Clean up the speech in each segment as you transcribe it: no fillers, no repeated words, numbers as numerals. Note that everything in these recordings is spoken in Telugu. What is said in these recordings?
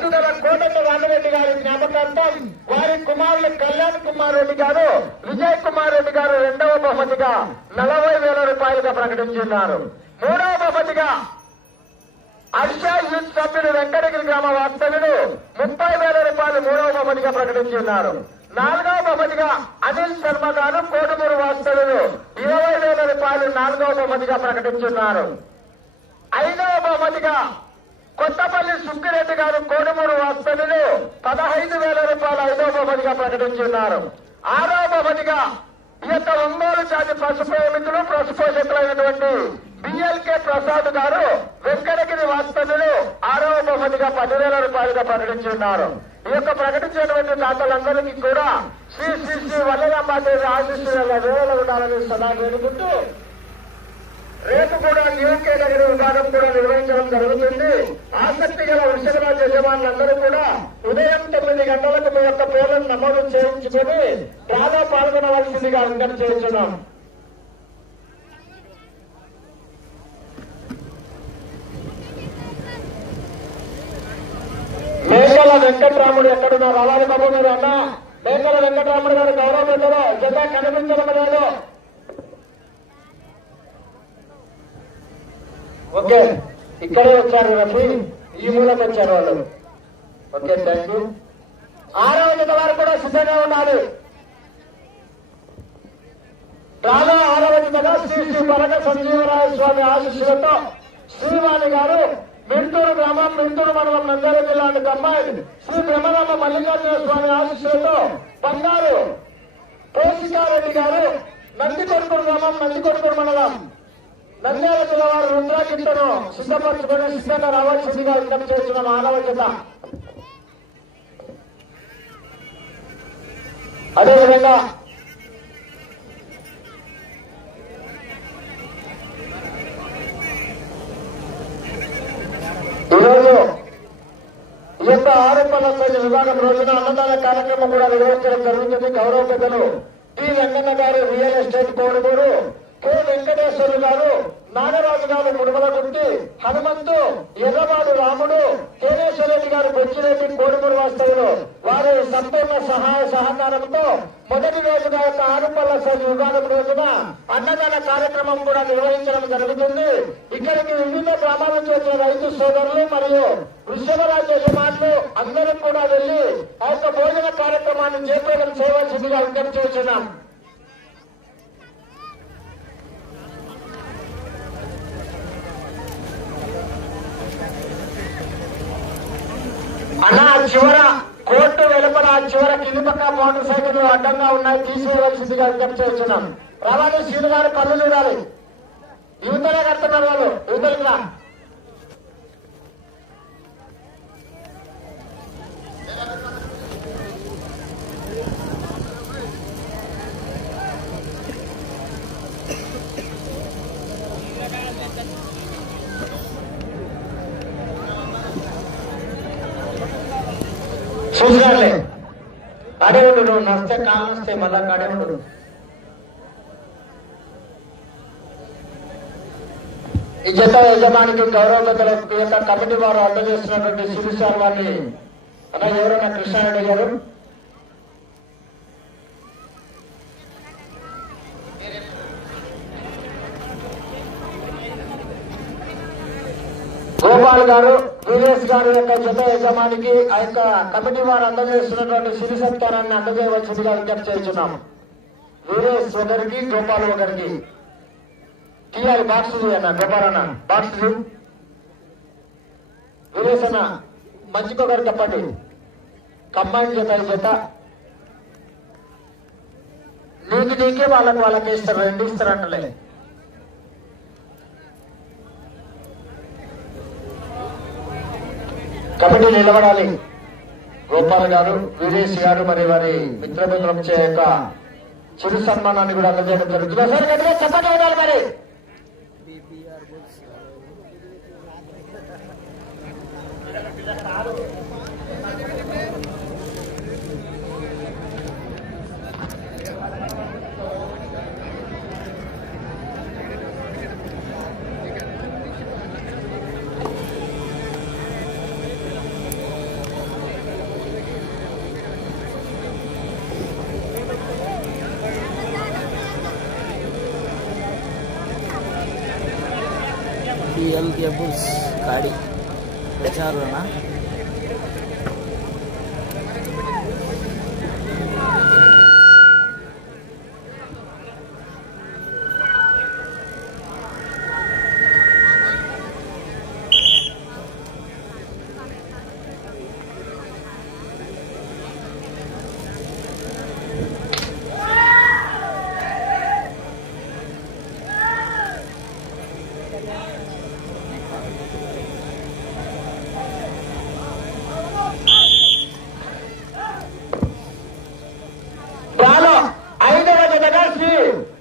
పట్టుదల కోటయ్య రామిరెడ్డి గారి జ్ఞాపకార్థం వారి కుమారులు కళ్యాణ్ కుమార్ రెడ్డి గారు, విజయ్ కుమార్ రెడ్డి గారు రెండవ బహుమతిగా 40,000 రూపాయలుగా ప్రకటించున్నారు. మూడవ బహుమతిగా హర్ష యూత్ సభ్యులు వెంకటగిరి గ్రామ వాస్తవ్యులు 30,000 రూపాయలు మూడవ బహుమతిగా ప్రకటించున్నారు. నాలుగవ బహుమతిగా అనిల్ శర్మ గారు కోడుమూరు వాస్తవ్యులు 20,000 రూపాయలు నాలుగవ బహుమతిగా ప్రకటించున్నారు. ఐదవ బహుమతిగా కొత్తపల్లి సుక్కిరెడ్డి గారు కోడుమూరు వాస్తవ్యులు 15,000 రూపాయలు ఐదవ బహుమతిగా ప్రకటించున్నారు. ఆరవ బహుమతిగా ఈ యొక్క ఒంగోలు జాతి పశు ప్రేమికులు పశుపోషకులైనటువంటి బిఎల్కే ప్రసాద్ గారు వెంకటగిరి వాస్తవ్యులు ఆరవ బహుమతిగా 10,000 రూపాయలుగా ప్రకటించున్నారు. ఈ యొక్క ప్రకటించినటువంటి దాతలందరికీ కూడా శ్రీ శ్రీ శ్రీ వల్లరాంబాదేవి ఆశీస్సుల వేళ ఉండాలని సదా వేడుకుంటూ రేపు కూడా న్యూ కేటగిరీ విభాగం కూడా నిర్వహించడం జరుగుతుంది. ఆసక్తి గల వృషభరాజ యజమానులందరూ కూడా ఉదయం 9 గంటలకు మీ యొక్క పేర్లను నమోదు చేయించుకొని డ్రాలో పాల్గొనవలసిందిగా విజ్ఞప్తి చేస్తున్నాం. మేకల వెంకటరాముడు ఎక్కడున్నా రావాలి బాబు మీరు అన్న. మేకల వెంకటరాముడు గారు గౌరవ పెద్దలు జత కనిపించడం లేదు. ఓకే, ఇక్కడే వచ్చారు రఫీ, ఈ మూలకు వచ్చారు వాళ్ళు. Okay, thank you. ఆరవ జత వారు కూడా సిద్ధంగా ఉండాలి. డ్రాలో ఆరవ జతగా శ్రీ శ్రీ పరక సంజీవరాయ స్వామి ఆశీస్సులతో శ్రీవాణి గారు మెంటూరు గ్రామం, మెంటూరు మండలం, నంద్యాల జిల్లా అమ్మాయి శ్రీ బ్రహ్మరామ మల్లికార్జున స్వామి ఆశీస్సులతో బంగారు పోషికారెడ్డి గారు నందికొడుకూరు గ్రామం, నందికొడుకూరు మండలం, నంద్యాల జిల్లా వారు రుద్రాకిట్టను సిద్ధపరచుకుని సిద్ధంగా రావాల్సిందిగా విజ్ఞప్తి చేస్తున్న మానవ జత. అదేవిధంగా ఈరోజు ఈ యొక్క ఆరోపణ విభాగం రోజున అన్నదాన కార్యక్రమం కూడా నిర్వహించడం జరుగుతుంది. గౌరవ పెద్దలు T Venkanna garu real estate Kodumuru, K Venkateswarlu garu, Nagaraju గారు ముడుమలగుంటి, హనుమంతు, ఎర్రవాడు రాముడు, కేనేశ్వరరెడ్డి గారు బొచ్చిరెడ్డి కోడుమూరు వాస్తవులు వారి సంపూర్ణ సహాయ సహకారంతో మొదటి రోజుగా యొక్క ఆరుపల్ల సైజు విభాగం రోజున అన్నదాన కార్యక్రమం కూడా నిర్వహించడం జరుగుతుంది. ఇక్కడికి వివిధ గ్రామాల నుంచి వచ్చిన రైతు సోదరులు మరియు వృషభరాజ యజమానులు అందరూ కూడా వెళ్లి ఆ యొక్క భోజన కార్యక్రమాన్ని చేపట్టడం చేయవలసిందిగా విజ్ఞప్తి చేస్తున్నాం. అన్న చివర కోర్టు వెలుపల చివర కింది పక్క మోటార్ సైకిల్ అడ్డంగా ఉన్నాయి, తీసేయవలసిందిగా విజ్ఞప్తి చేస్తున్నాం. రవాణా శ్రీను గారు పనులు చూడాలి. యువతలే కడుతున్నారు వాళ్ళు, యువతలకి రా. చూసారులే, అడే ఉండు, నువ్వు నస్తే కాలు వస్తే మళ్ళా కాడే ఉండు. ఈ జత యజమానికి గౌరవ పెద్దలకు యొక్క కమిటీ వారు అందజేస్తున్నటువంటి శిరీషార్ వారిని అన్న ఎవరైనా కృష్ణారెడ్డి గారు గోపాల్ గారు వీరేష్ గారు యొక్క జత యజమానికి ఆ యొక్క కమిటీ వారు అందజేస్తున్నటువంటి సిరి సత్కారాన్ని అందజేయవలసిందిగా విజ్ఞప్తి చేస్తున్నాం. వీరేష్ ఒకరికి, గోపాల్ ఒకరికి. తీయాలి బాక్స్ అన్న, గోపాల్ అన్న బాక్స్ వీరేష్ అన్న మంచికొకరు చెప్పండి. కంబైన్ జత జత నీకే వాళ్ళకి ఇస్తారు, 2 ఇస్తారంటలే. కమిటీ నిలబడాలి. గోపాల్ గారు, వీరేష్ గారు మరి వారి మిత్రబృందం యొక్క చిరు సన్మానాన్ని కూడా అందజేయడం జరుగుతుంది. సార్ గట్టిగా చెప్పండి ఉండాలి మరి. PL Cables गाड़ी प्रचार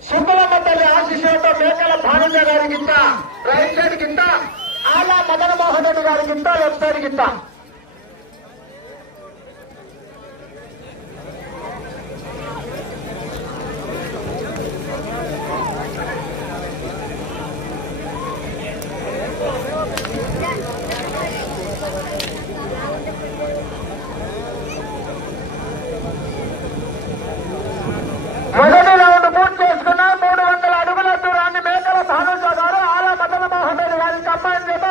శుక్లమ్మ తల్లి ఆశీస్సులతో మేకల భానుజ గారి కింద రైట్ సైడ్ కింద ఆలా మదన మోహన్ రెడ్డి గారి కింద లెఫ్ట్ సైడ్ కింద మొదటి రౌండ్ పూర్తి చేసుకున్న 300 అడుగుల దూరాన్ని మేకల భానుజ గారు ఆలా మదన మోహన్ రెడ్డి గారి కంబైన్ చేత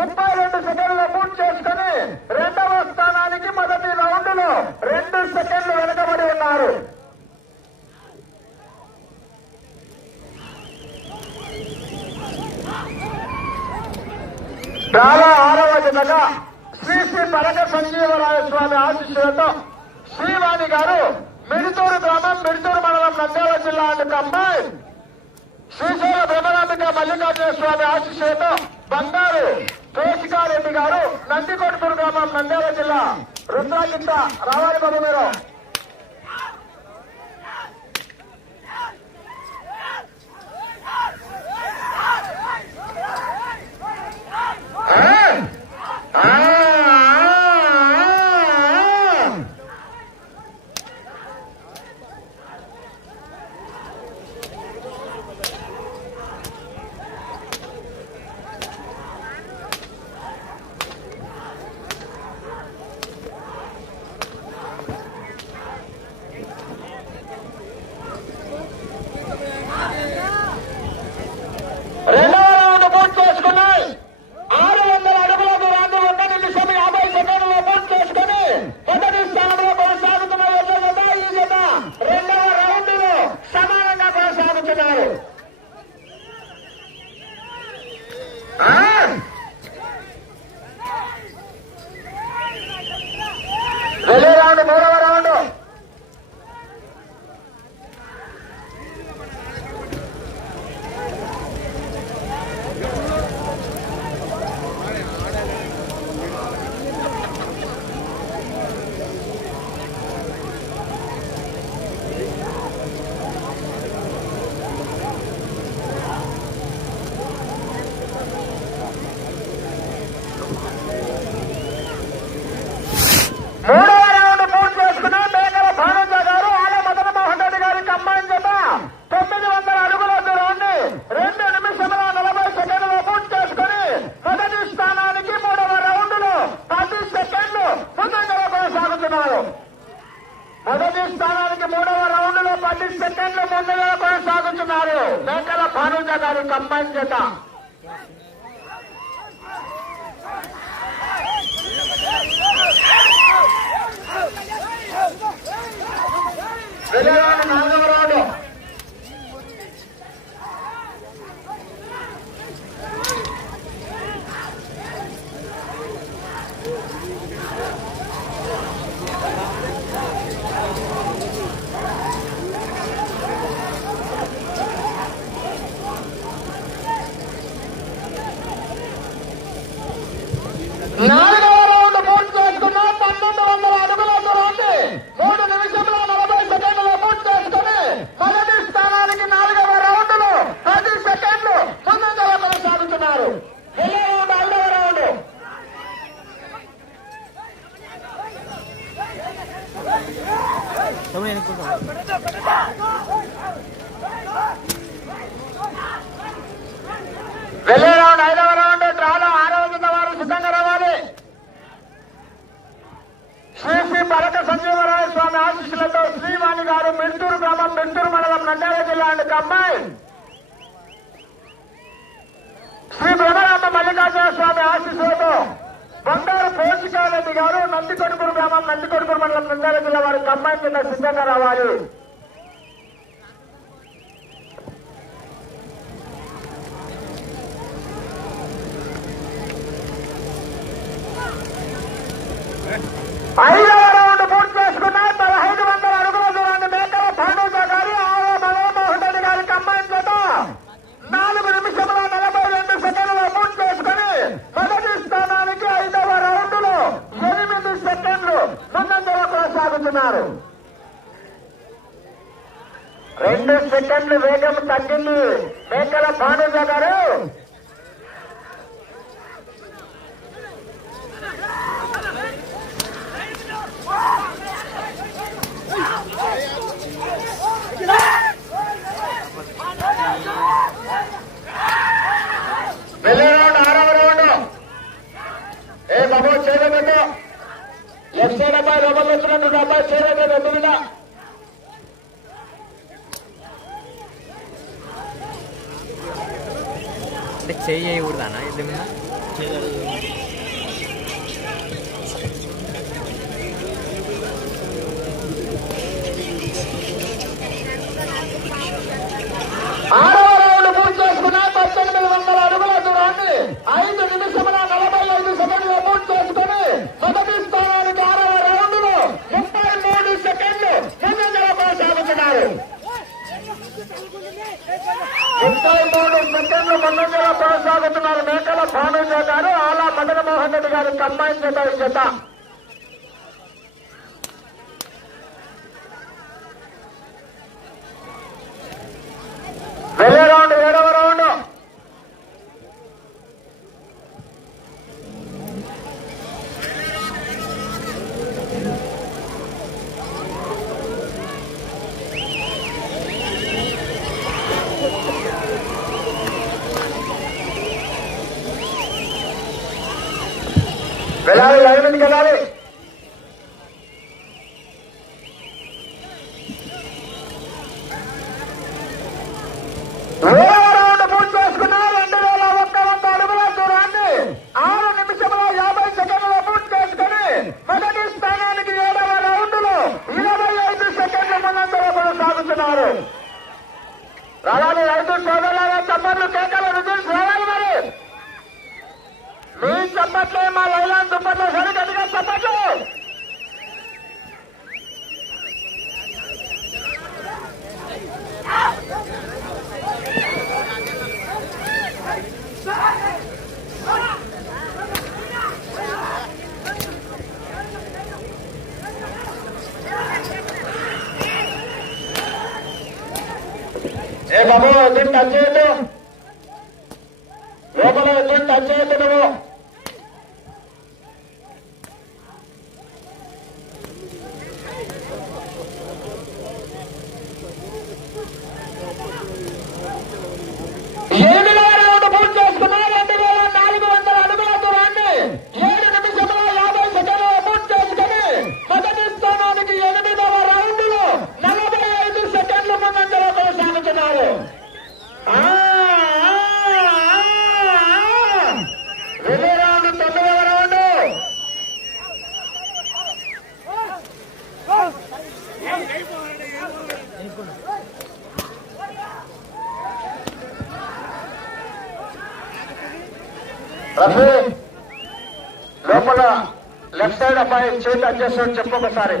32 సెకండ్లు పూర్తి చేసుకుని రెండవ స్థానానికి మొదటి రౌండ్ లో 2 సెకండ్లు వెనుకబడి ఉన్నారు. చాలా 6వ జతగా శ్రీ శ్రీ పరక సంజీవరాయ స్వామి ఆశీస్సులతో శ్రీవాణి గారు మిడితూరు గ్రామం మిడితూరు మండలం నంద్యాల జిల్లా అండ్ కంబైన్ శ్రీశైల బ్రహ్మరాంబిక మల్లికార్జున స్వామి ఆశీస్సులతో బంగారు కేశికారెడ్డి గారు నందికొట్కూరు గ్రామం నంద్యాల జిల్లా రుద్రాకింత రావాలి బాబు మీరు మొదటి స్థానానికి 3వ రౌండ్ లో 10 సెకండ్లు ముందుగా కొనసాగుతున్నారు మేకల భానుజ గారు కంబైన్ చేత. వెళ్ళేవాడు 4వ రౌండ్ పూర్తి చేసుకున్న 1200 అడుగుల దూరాన్ని 3 నిమిషంలో 40 సెకండ్లు పూర్తి చేసుకుని మొదటి స్థానానికి 4వ రౌండ్ లో 10 సెకండ్లు ముందంజలో కొనసాగుతున్నారు. 5వ రౌండ్ వెళ్ళే రౌండ్ 5వ రౌండ్ డ్రాలో 6వ వారు సిద్ధంగా రావాలి. శ్రీ శ్రీ పరక సంజీవరాయ స్వామి ఆశీస్సులతో శ్రీవాణి గారు మిడితూరు గ్రామం మిడితూరు మండలం నంద్యాల జిల్లా అండ్ కంబైన్ శ్రీ బ్రహ్మరామ మల్లికార్జున స్వామి ఆశీస్సులతో బండారు పోషకారెడ్డి గారు నందికొడుకూరు గ్రామం నందికొడుకూరు మండలం నంద్యాల జిల్లా వారి కంబైన్ కింద సిద్ధంగా రావాలి. ఐదవ రౌండ్ పూర్తి చేసుకున్నారు. 1500 అడుగుల దూరాన్ని మేకల భానుజ గారు 6వ మదనమోహన్ రెడ్డి గారి కంబైన్ చేత 4 నిమిషముల 42 సెకండ్లు పూర్తి చేసుకుని మొదటి స్థానానికి 5వ రౌండ్ లో 8 సెకండ్లు ముందంజలో కొనసాగుతున్నారు. 2 సెకండ్లు వేగం తగ్గింది మేకల భానుజ గారు. వెళ్ళే రౌండ్ 6వ రౌండ్. ఏ బాబు చేయబెట్టు లెఫ్ట్ సైడ్ అబ్బాయి లోపల వచ్చినట్టు అబ్బాయి చేయబెట్టు ఎదురుగా అంటే చేయకూడదానా ఇది మీద పూర్తి చేసుకున్నా 1800 అడుగుల దూరాన్ని 5 నిమిషముల 45 సెకండ్లు పూర్తి చేసుకుని మొదటి స్థానానికి 6వ రౌండ్ లో 33 సెకండ్లు ముందంజలో కొనసాగుతున్నారు. 33 సెకండ్లు ముందంజలో కొనసాగుతున్నారు మేకల భానుజ గారు ఆలా మదనమోహన్ రెడ్డి గారు కంబైన్ చేత. వెళ్ళే రౌండ్ 7వ రౌండ్. వెళ్ళాలి లైన్ మీదకి వెళ్ళాలి. రౌండ్ పూర్తి చేసుకున్నారు. 2100 అడుగుల దూరాన్ని 6 నిమిషముల 50 సెకండ్లు పూర్తి చేసుకుని మొదటి స్థానానికి 7వ రౌండ్ లో 25 సెకండ్ల ముందంజలో కొనసాగుతున్నారు. రావాలి రైతు సోదరులారా చప్పట్లు కేకలు రిజల్ట్స్ రావాలి. మరి మీ చప్పట్లే మా లైలాన్ దుప్పట్లో సరిగదిగా చప్పట్లు. ఏ బాబు ఎదురు టచ్ చేయొద్దు, లోపల ఎదురు టచ్ చేయొద్దు నువ్వు. రఫీ లోపల లెఫ్ట్ సైడ్ అబ్బాయి చేతి అడ్జస్ట్ చెప్పు ఒకసారి.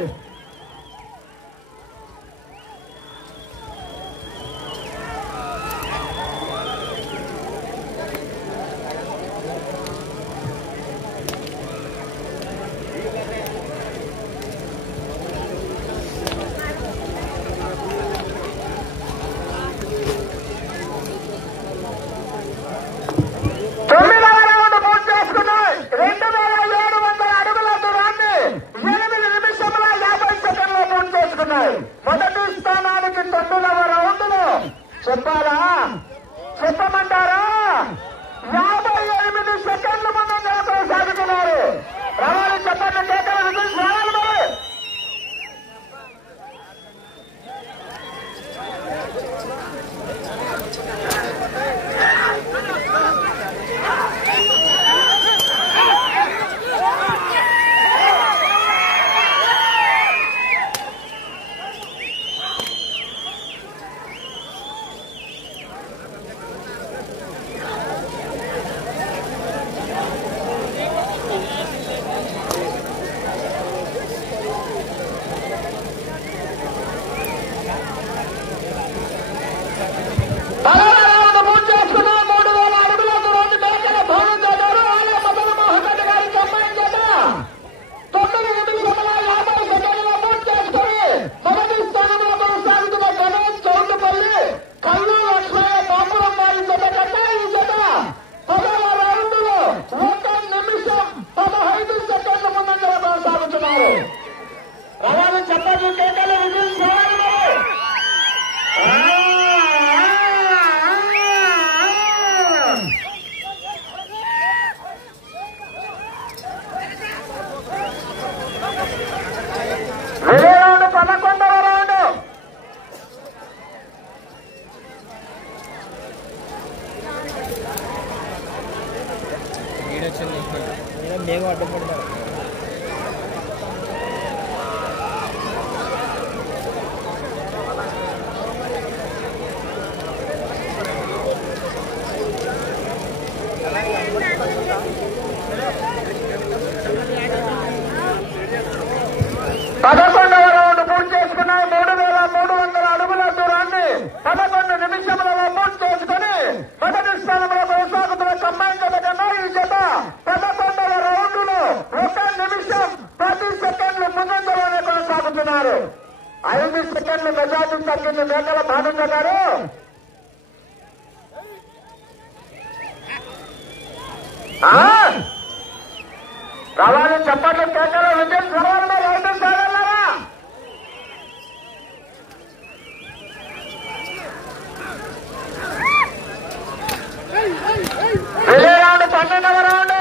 11వ రౌండ్ పూర్తి చేసుకున్నాయి. 3,300 అడుగుల దూరాన్ని 11 నిమిషములలో పూర్తి చేసుకుని మొదటి స్థానంలో కొనసాగుతున్న కంబైన్ జత కన్నా ఈ జత 11వ రౌండ్ లో 1 నిమిషం 10 సెకండ్లు ముందంజలోనే కొనసాగుతున్నారు. 5 సెకండ్లు మెజార్టీ తగ్గింది మేకల భానుజ గారు. రావాలి చెప్పండి కేకలు విజయం సవాళ్ళు రైతు సాగలరా రిలే రౌండ్ 12వ రౌండ్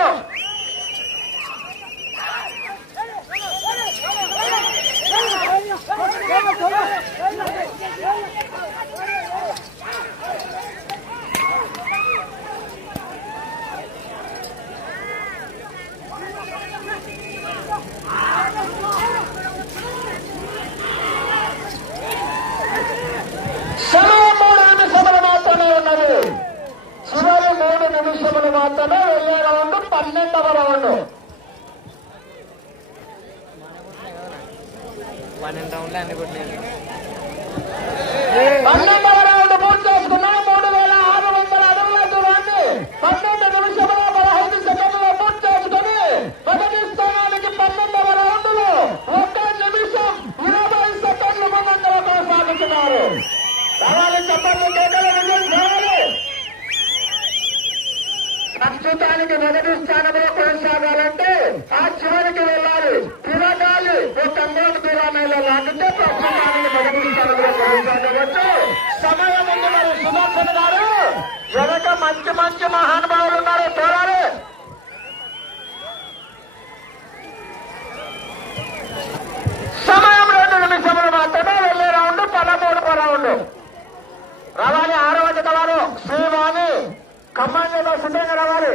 నిమిషములు మాత్రమే. వెళ్ళే రౌండ్ 12వ రౌండ్. 12వ రౌండ్ పూర్తి చేసుకున్నాం. 3,600 అడుగుల దూరాన్ని 12 నిమిషముల 15 సెకండ్లలో పూర్తి చేసుకుని మొదటి స్థానానికి 12వ రౌండ్ లో 1 నిమిషం 20 సెకండ్లు ముందంజలో కొనసాగుతున్నారు. రావాలి చెప్పండి కేకలు విజయం రావాలి. ప్రస్తుతానికి మొదటి స్థానంలో కొనసాగాలంటే ఆ చివరికి వెళ్ళాలి. తిరగాలి. ఒక అంగుళం దూరాన్ని లాగితే ప్రస్తుతానికి మొదటి స్థానంలో కొనసాగవచ్చు. సమయం ఉంది. మరి సుదర్శన్ గారు వెనక మంచి మంచి మహానుభావులు ఉన్నారు. చూడాలి. సమయం 2 నిమిషములు మాత్రమే. వెళ్ళే రౌండ్ 13వ రౌండ్. రావాలి 6వ జత వారు శ్రీవాణి ఖమ్మంలో సిద్ధంగా రావాలి.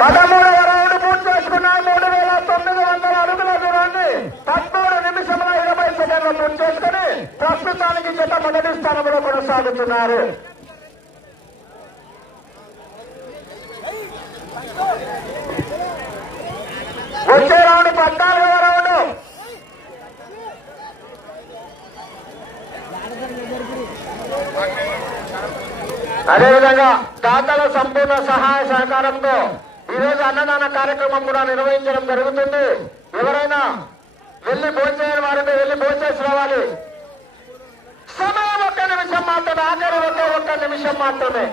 పదమూడవ రౌండ్ పూర్తి చేసుకున్నాయి. 3,900 అడుగుల దూరాన్ని 13 నిమిషముల 20 సెకండ్లు పూర్తి చేసుకుని ప్రస్తుతానికి జత మొదటి స్థానంలో కొనసాగుతున్నారు. వచ్చే రౌండ్ 14వ రౌండ్. అదేవిధంగా దాతల సంపూర్ణ సహాయ సహకారంతో ఈరోజు అన్నదాన కార్యక్రమం కూడా నిర్వహించడం జరుగుతుంది. ఎవరైనా వెళ్లి భోజనం వారిని వెళ్లి భోజనం రావాలి. సమయం 1 నిమిషం మాత్రమే. ఆఖరి 1 నిమిషం మాత్రమే.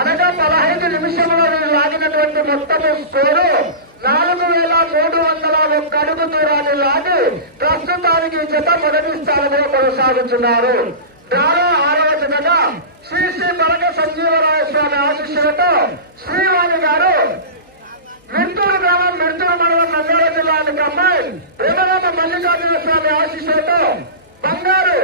అనగా 15 నిమిషంలో లాగినటువంటి మొత్తము స్కోరు 4,301 అడుగు దూరాన్ని లాగి ప్రస్తుతానికి జత మొదటి స్థానంలో కొనసాగుతున్నారు. డ్రాలో 6వ జతగా శ్రీ శ్రీ బలగ సంజీవరాయ స్వామి ఆశీస్సులతో శ్రీవాణి గారు మిర్తూరు గ్రామం మిర్తూరు మండలం నంద్యాల జిల్లానికి అమ్మాయి వేమరామ మల్లికార్జున స్వామి ఆశీస్సులతో బంగారు